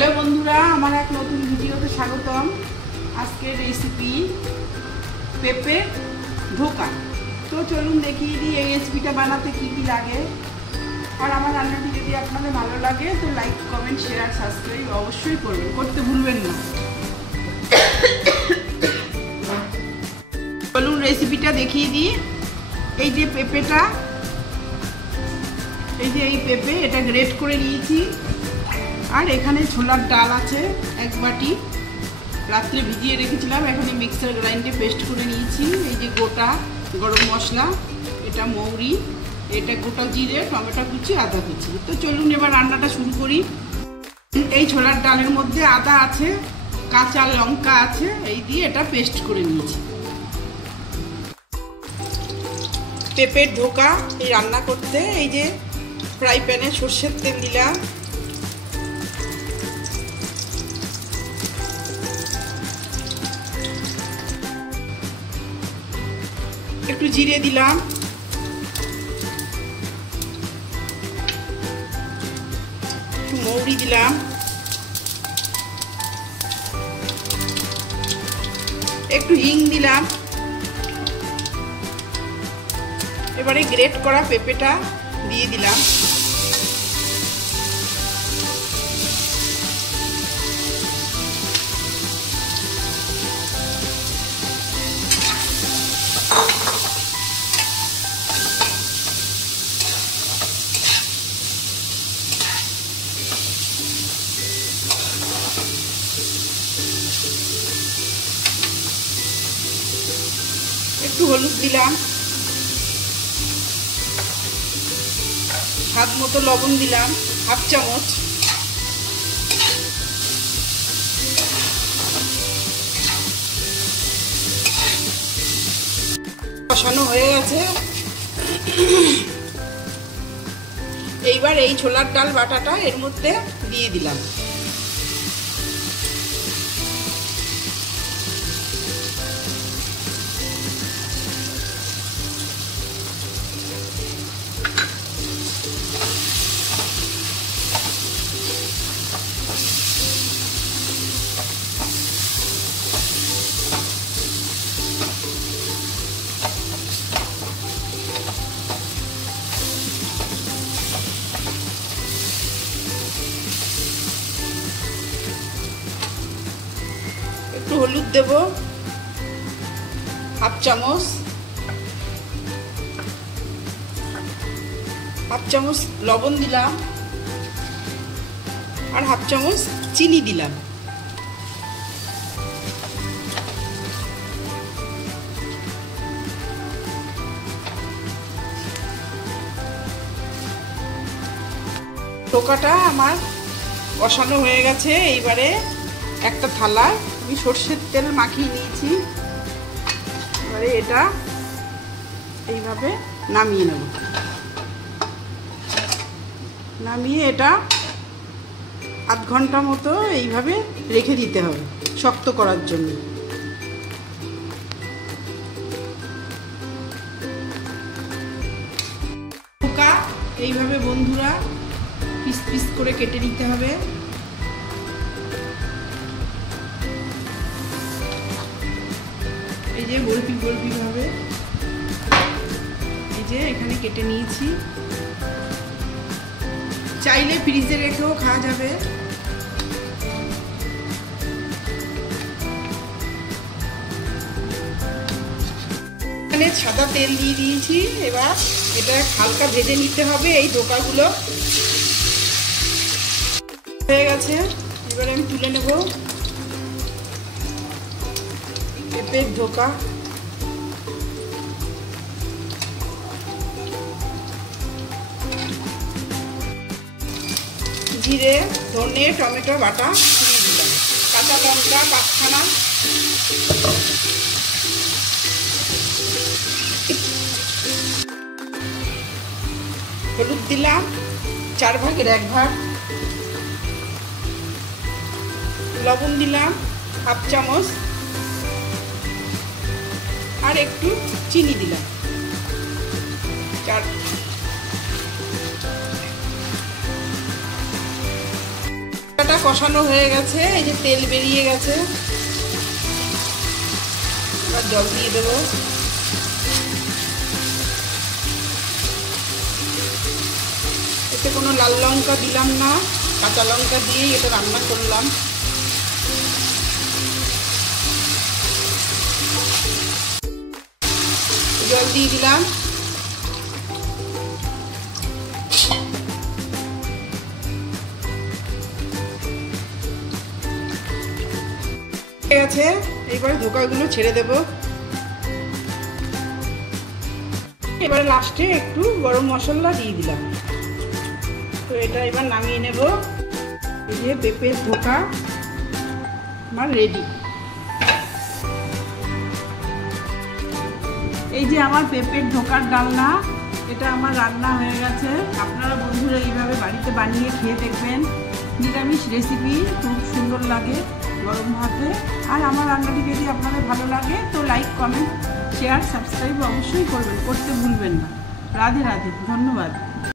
Hello বন্ধুরা, আমার এক নতুন ভিডিওতে স্বাগতম। আজকের রেসিপি পেঁপে ধোকা। তো চলুন দেখিয়ে দিই এই রেসিপিটা বানাতে কী কী লাগে। আর আমার রান্নাটি যদি আপনাদের ভালো লাগে তো লাইক, কমেন্ট, শেয়ার, সাবস্ক্রাইব অবশ্যই করবেন, করতে ভুলবেন না। চলুন রেসিপিটা দেখিয়ে দিই। এই যে পেঁপেটা, এই পেঁপে, এটা গ্রেট করে নিয়েছি। আর এখানে ছোলার ডাল আছে এক বাটি, রাত্রে ভিজিয়ে রেখেছিলাম, এখানে মিক্সার গ্রাইন্ডে পেস্ট করে নিয়েছি। এই যে গোটা গরম মশলা, এটা মৌরি, এটা গোটা জিরে, টমেটো কুচি, আদা কুচি। তো চলুন এবার রান্নাটা শুরু করি। এই ছোলার ডালের মধ্যে আদা আছে, কাঁচা লঙ্কা আছে, এই দিয়ে এটা পেস্ট করে নিয়েছি। পেঁপের ধোকা এই রান্না করতে এই যে ফ্রাই প্যানে সর্ষের তেল দিলাম, একটু জিরে দিলাম, একটু মৌরি দিলাম, একটু হিং দিলাম। এবারে গ্রেট করা পেঁপেটা দিয়ে দিলাম। একটু হলুদ দিলাম, স্বাদ মতো লবণ দিলাম, হাফ চামচ। কষানো হয়ে গেছে। এইবার এই ছোলার ডাল বাটাটা এর মধ্যে দিয়ে দিলাম। একটু হলুদ দেব, হাফ চামচ, লবণ দিলাম, আর হাফ চামচ চিনি দিলাম। টোকাটা আমার কষানো হয়ে গেছে। এইবারে একটা থালায় আমি সর্ষের তেল মাখিয়ে নিয়েছি। এবারে এটা এইভাবে নামিয়ে নেব। নামিয়ে এটা আধ ঘন্টা মতো এইভাবে রেখে দিতে হবে শক্ত করার জন্য। ধোকা এইভাবে বন্ধুরা পিস পিস করে কেটে নিতে হবে। এই যে গোলপি গোলপি ভাবে এই যে এখানে কেটে নিয়েছি। চাইলে ফ্রিজে রেখেও খাওয়া যাবে। এখানে সাদা তেল দিয়ে দিয়েছি। এবার এটা হালকা ভেজে নিতে হবে। এই ধোকাগুলো হয়ে গেছে, এবারে আমি তুলে নেব। পেঁপের ধোকা জিরে, ধনে, টমেটো বাটা দিয়ে দিলাম, কাঁচা লঙ্কা 5খানা, হলুদ দিলাম 4 ভাগের 1 ভাগ, লবণ দিলাম হাফ চামচ, আর একটু চিনি দিলাম 4। কষানো হয়ে গেছে, এই যে তেল বেরিয়ে গেছে। এবার জল দিয়ে দেবো। এতে কোনো লাল লঙ্কা দিলাম না, কাঁচা লঙ্কা দিয়েই এটা রান্না করলাম। জল দিয়ে দিলাম। ঠিক আছে, এবারে ধোকাগুলো ছেড়ে দেব। এবারে লাস্টে একটু গরম মশলা দিয়ে দিলাম। তো এটা এবার নামিয়ে নেব। এই যে পেঁপের ধোকা আমার রেডি। এই যে আমার পেঁপের ধোকার ডালনা, এটা আমার রান্না হয়ে গেছে। আপনারা বন্ধুরা এইভাবে বাড়িতে বানিয়ে খেয়ে দেখবেন। নিরামিষ রেসিপি, খুব সুন্দর লাগে গরম ভাতে। আর আমার রান্নাটি যদি আপনাদের ভালো লাগে তো লাইক, কমেন্ট, শেয়ার, সাবস্ক্রাইব অবশ্যই করবেন, করতে ভুলবেন না। রাধে রাধে, ধন্যবাদ।